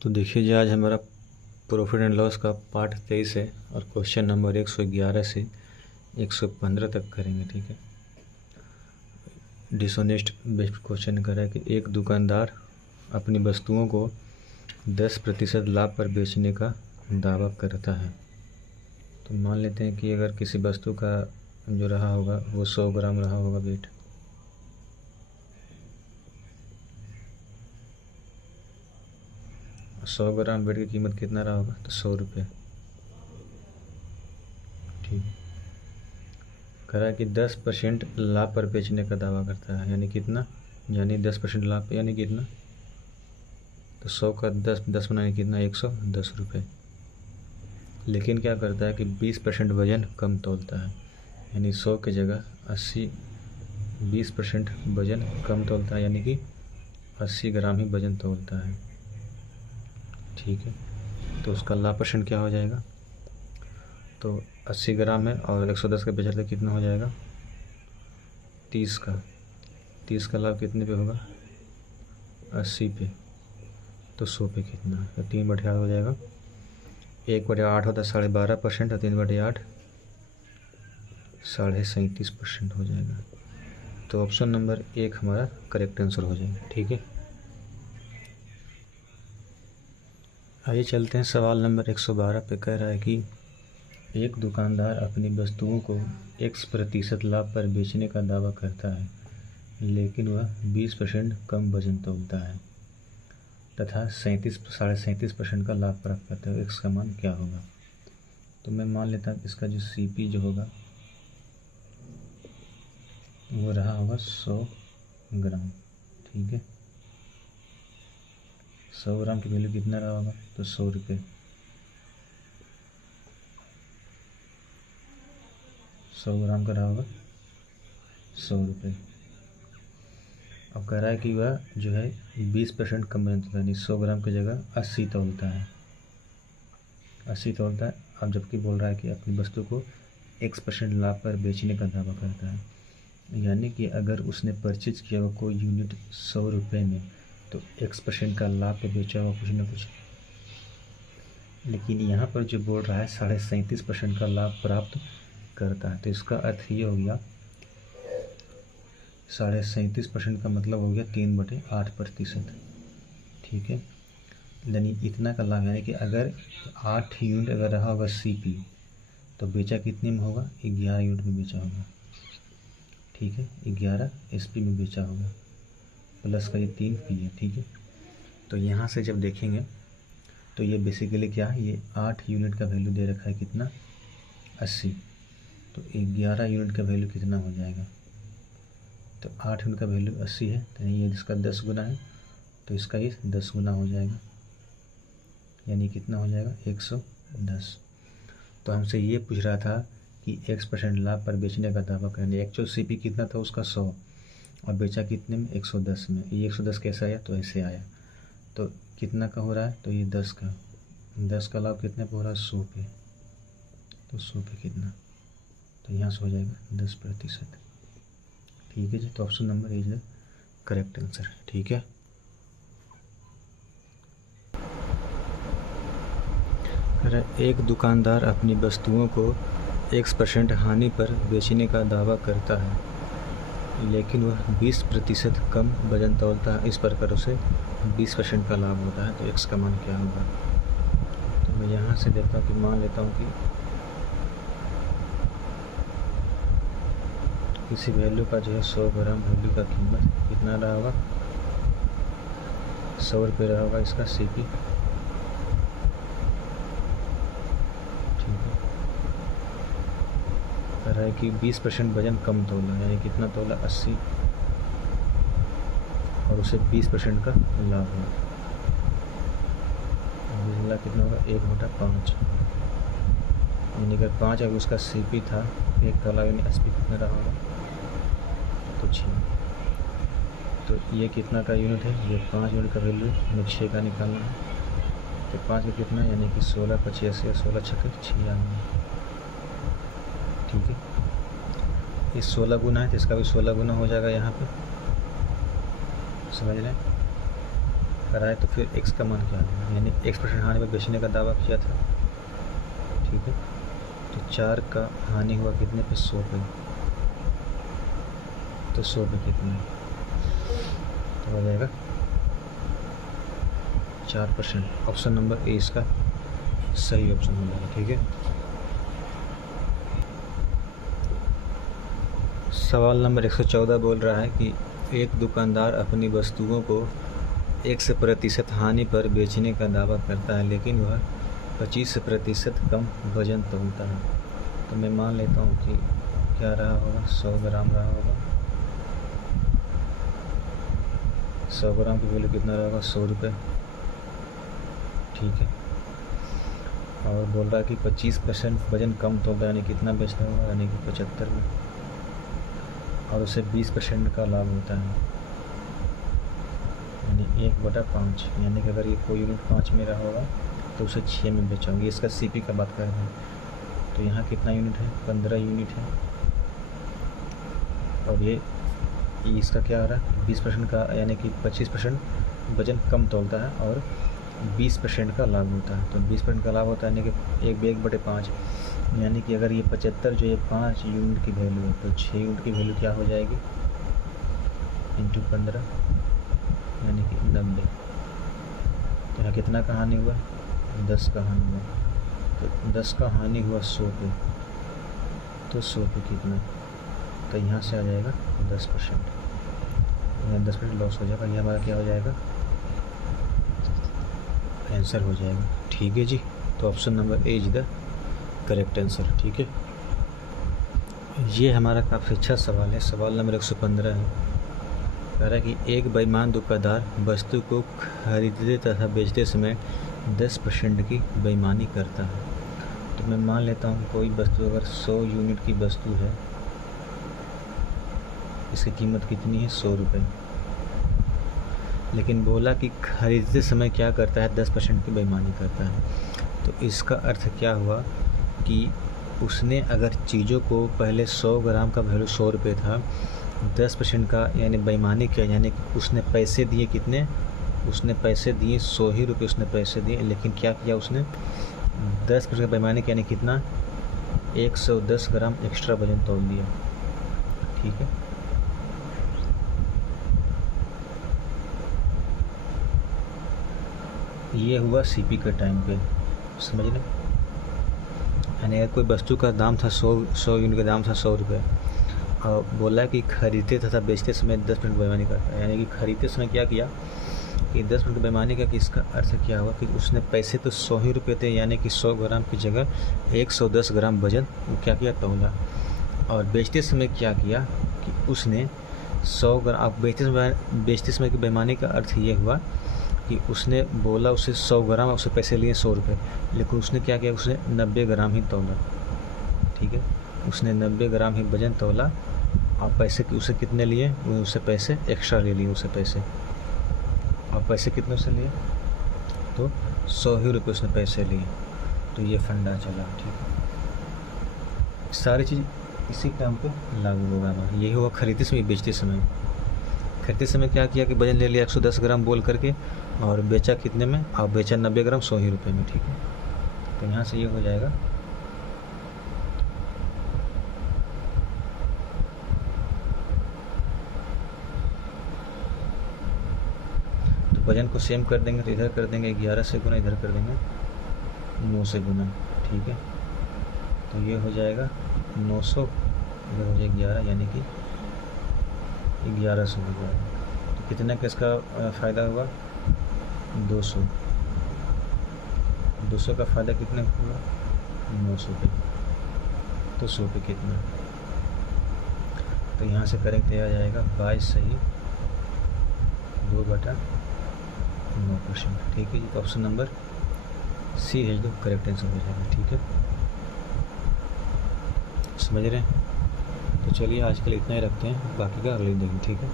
तो देखिए जी, आज हमारा प्रॉफिट एंड लॉस का पार्ट 23 है और क्वेश्चन नंबर 111 से 115 तक करेंगे। ठीक है। डिसऑनेस्ट बेस्ड क्वेश्चन कर रहा है कि एक दुकानदार अपनी वस्तुओं को 10% लाभ पर बेचने का दावा करता है। तो मान लेते हैं कि अगर किसी वस्तु का जो रहा होगा वो 100 ग्राम रहा होगा वेट, और 100 ग्राम वेट की कीमत कितना रहा होगा, तो 100 रुपये। ठीक है। कह रहा है कि 10% लाभ पर बेचने का दावा करता है, यानी कितना, यानी 10% लाभ यानी कितना, तो 100 का 10 बनाने कितना, 110 रुपये। लेकिन क्या करता है कि 20% वजन कम तोलता है, यानी 100 की जगह 80, 20% वजन कम तोलता है, यानी कि 80 ग्राम ही वजन तोलता है। ठीक है। तो उसका लाभ परसेंट क्या हो जाएगा, तो 80 ग्राम है और 110 का बेचते कितना हो जाएगा, 30 का लाभ कितने पे होगा, 80 पे, तो 100 पे कितना, तो 3/8 हो जाएगा। 1/8 होता है 12.5% और 3/8 37.5% हो जाएगा। तो ऑप्शन नंबर 1 हमारा करेक्ट आंसर हो जाएगा। ठीक है। आइए चलते हैं सवाल नंबर 112 पे। कह रहा है कि एक दुकानदार अपनी वस्तुओं को X% लाभ पर बेचने का दावा करता है, लेकिन वह 20% कम वजन तोलता है तथा 37.5% का लाभ प्राप्त करता है। X का मान क्या होगा। तो मैं मान लेता हूँ इसका जो CP जो होगा वो रहा होगा 100 ग्राम। ठीक है। 100 ग्राम की वैल्यू कितना रहा होगा, तो 100 रुपये। 100 ग्राम का रहा होगा 100 रुपये। अब कह रहा है कि वह जो है 20% कम वजन तोलता है, यानी 100 ग्राम की जगह 80 तोलता है, 80 तोलता है। अब जबकि बोल रहा है कि अपनी वस्तु को X% लाभ पर बेचने का दावा करता है, यानी कि अगर उसने परचेज किया हुआ कोई यूनिट 100 रुपये में, तो X% का लाभ पे बेचा हुआ कुछ ना कुछ। लेकिन यहाँ पर जो बोल रहा है 37.5% का लाभ प्राप्त करता है, तो इसका अर्थ ये हो गया 37.5% का मतलब हो गया 3/8%। ठीक है। यानी इतना का लाभ, यानी कि अगर 8 यूनिट अगर रहा होगा CP, तो बेचा कितने में होगा, 11 यूनिट में बेचा होगा। ठीक है। 11 SP में बेचा होगा, प्लस का ये 3 P है। ठीक है। तो यहाँ से जब देखेंगे तो ये बेसिकली क्या है, ये 8 यूनिट का वैल्यू दे रखा है कितना, 80। तो 11 यूनिट का वैल्यू कितना हो जाएगा, तो 8 यूनिट का वैल्यू 80 है, तो ये इसका 10 गुना है, तो इसका ये 10 गुना हो जाएगा, यानी कितना हो जाएगा, 110। तो हमसे ये पूछ रहा था कि X% लाभ पर बेचने का दावा करेंगे। एक्चुअल CP कितना था उसका 100, और बेचा कितने में, 110 में। ये 110 कैसे आया, तो ऐसे आया। तो कितना का हो रहा है, तो ये 10 का लाभ कितने पे हो रहा है, 100 पे, तो 100 पे कितना, तो यहाँ से हो जाएगा 10%। ठीक है जी। तो option number is the correct answer. ठीक है। एक दुकानदार अपनी वस्तुओं को X% हानि पर बेचने का दावा करता है, लेकिन वह 20% कम वजन तोलता है। इस प्रकार उसे 20% का लाभ होता है। तो X का मान क्या होगा। तो मैं यहाँ से देखता हूँ कि मान लेता हूँ कि किसी वैल्यू का जो है 100 ग्राम वैल्यू का कीमत कितना रहा होगा, 100 रुपये रहा होगा इसका CP। ठीक है। कह रहा है कि 20% वजन कम तोला, यानी कितना तोला, 80, और उसे 20% का लाभ हुआ। लाभ कितना होगा, 1/5, यानी अगर 5 अगर उसका CP था, 1 का लाभ यानी SP कितना रहा होगा, तो 6। तो ये कितना का यूनिट है, ये 5 यूनिट का वैल्यू हमें 6 का निकालना है। तो 5 का कितना, यानी कि 16/85 या 16×6 = 96। ठीक है। ये 16 गुना है, तो इसका भी 16 गुना हो जाएगा यहाँ पे, समझ लें। कराए तो फिर x का मान क्या है, यानी x% हानि पर बेचने का दावा किया था। ठीक है, तो 4 का हानि हुआ कितने पे, 100 पे, तो 100 पे कितने, तो हो जाएगा 4%। ऑप्शन नंबर ए इसका सही ऑप्शन हो जाएगा। ठीक है, सवाल नंबर 114 बोल रहा है कि एक दुकानदार अपनी वस्तुओं को 1% हानि पर बेचने का दावा करता है, लेकिन वह 25% कम वजन तोलता है। तो मैं मान लेता हूँ कि क्या रहा होगा, 100 ग्राम रहा होगा। 100 ग्राम की वैल्यू कितना रहेगा, 100 रुपये। ठीक है, और बोल रहा है कि 25% वजन कम तोलता है, यानी कितना बेचता होगा, यानी कि 75 में, और उसे 20% का लाभ होता है, यानी 1/5, यानी कि अगर ये कोई यूनिट 5 में रहा होगा तो उसे 6 में बेचा होगा। इसका सीपी का बात कर रहे हैं, तो यहाँ कितना यूनिट है, 15 यूनिट है, और ये इसका क्या आ रहा है, 20% का, यानी कि 25% वजन कम तोलता है और 20% का लाभ होता है। तो 20% का लाभ होता है, यानी कि 1/5, यानी कि अगर ये 75 जो ये 5 यूनिट की वैल्यू है, तो 6 यूनिट की वैल्यू क्या हो जाएगी, इंटू 15, यानी कि 90। तो यहाँ कितना का हानि हुआ, 10 का हानि हुआ, तो 10 का हानि हुआ 100 पे, तो 100 पे कितना, तो यहाँ से आ जाएगा 10%, यहाँ 10% लॉस हो जाएगा। ये हमारा क्या हो जाएगा, आंसर हो जाएगा। ठीक है जी, तो option number A is the correct answer. ठीक है, ये हमारा काफ़ी अच्छा सवाल है। सवाल नंबर 115 है, कह रहा है कि एक बेईमान दुकानदार वस्तु को खरीदते तथा बेचते समय 10% की बेईमानी करता है। तो मैं मान लेता हूँ कोई वस्तु अगर 100 यूनिट की वस्तु है, इसकी कीमत कितनी है, 100 रुपये, लेकिन बोला कि खरीदते समय क्या करता है, 10% की बेईमानी करता है। तो इसका अर्थ क्या हुआ कि उसने अगर चीज़ों को पहले 100 ग्राम का वैल्यू 100 रुपये था, 10% का यानी बेईमानी किया, यानी कि उसने पैसे दिए कितने, उसने पैसे दिए 100 ही रुपये उसने पैसे दिए, लेकिन क्या किया उसने 10% का बेईमानी किया, यानी कितना, 110 ग्राम एक्स्ट्रा वजन तोल दिया। ठीक है, ये हुआ सीपी के टाइम पे, समझ लें। यानी अगर कोई वस्तु का दाम था 100 यूनिट का दाम था 100 रुपये, और बोला कि खरीदते तथा बेचते समय 10% बेईमानी करता है, यानी कि खरीदते समय क्या किया कि 10% बेईमानी का, कि इसका अर्थ क्या हुआ कि उसने पैसे तो 100 ही रुपये थे, यानी कि 100 ग्राम की जगह 110 ग्राम वजन क्या किया, तोला। और बेचते समय क्या किया कि उसने 100 ग्राम, अब बेचते समय की बेईमानी का अर्थ ये हुआ कि उसने बोला उसे 100 ग्राम, उससे पैसे लिए 100 रुपये, लेकिन उसने क्या किया, उसने 90 ग्राम ही तोला। ठीक है, उसने 90 ग्राम ही वजन तोला, और पैसे उसे कितने लिए, उससे पैसे एक्स्ट्रा ले लिए उससे पैसे, और पैसे कितने उससे लिए, तो 100 ही रुपये उसने पैसे लिए। तो ये फंडा चला। ठीक है, सारी चीज़ इसी काम पे लागू होगा हमारा। यही होगा खरीदते समय बेचते समय। खरीदते समय क्या किया कि वजन ले लिया 110 ग्राम बोल करके, और बेचा कितने में, और बेचा 90 ग्राम 100 ही रुपये में। ठीक है, तो यहाँ से ये हो जाएगा तो वजन को सेम कर देंगे, तो इधर कर देंगे 11 से गुना, इधर कर देंगे 9 से गुना। ठीक है, तो ये हो जाएगा 900, इधर हो जाएगा 11, यानी कि 1100 हो जाएगा। तो कितना का इसका फ़ायदा हुआ, 200। 200 का फ़ायदा कितने हुआ, 900 पे, तो 100 पे कितना, तो यहाँ से करेंगे तो आ जाएगा 22 सही 2/9%। ठीक है जी, तो ऑप्शन नंबर सी है जो करेक्ट आंसर हो जाएगा। ठीक है, समझ रहे हैं। तो चलिए आज के लिए इतना ही रखते हैं, बाकी का अगले दिन। ठीक है।